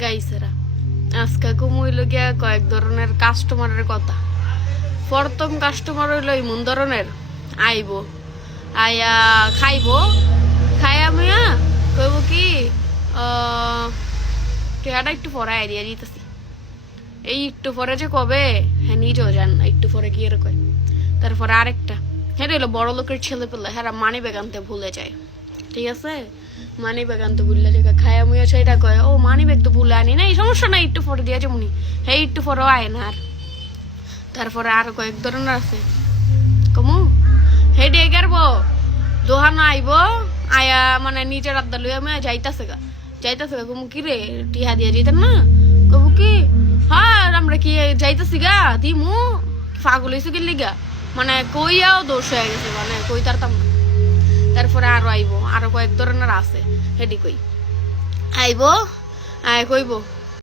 গাইছেরা আজকে কমইল গিয়া কয়েক ধরনের কাস্টমারের কথা। প্রথম কাস্টমার হইল এমন ধরনের আইব, আয়া খাইব, খাইয়া মিয়া কইব কি টেহাটা একটু পরে আইডিয়া দিতেছি। এই একটু পরে যে কবে হ্যাঁ নিজেও জান না, একটু পরে গিয়ে কয়। তারপরে আরেকটা হ্যাঁ হইলো বড় লোকের ছেলে পেলে হ্যাঁ মানি ব্যাগ আনতে ভুলে যায়, ঠিক আছে? মানি ব্যাগ আনতে ভুললে খায়া মুয়া সেটা কয় ও মানি ব্যাগ তো ভুলে আনি না, এই সমস্যা নাই একটু পরে দিয়ে যেমনি হ্যাঁ একটু পরেও আয় না। আর তারপরে আরো কয়েক ধরনের আছে কমু হে ডেগারব দোহান আইব, আয়া মানে নিজের আড্ডা লইয়া আমি যাইতাছে গা কমু কি রে টিহা দিয়ে যেতেন না, কবু কি হ্যাঁ আমরা কি যাইতাছি গা দিমু পাগল হয়েছে গেলি গা, মানে কইয়াও দোষ হয়ে গেছে, মানে কই তারতাম না। তারপরে আরো আইব, আরো কয়েক ধরনের আছে হেডি কই আইব, আয় কইব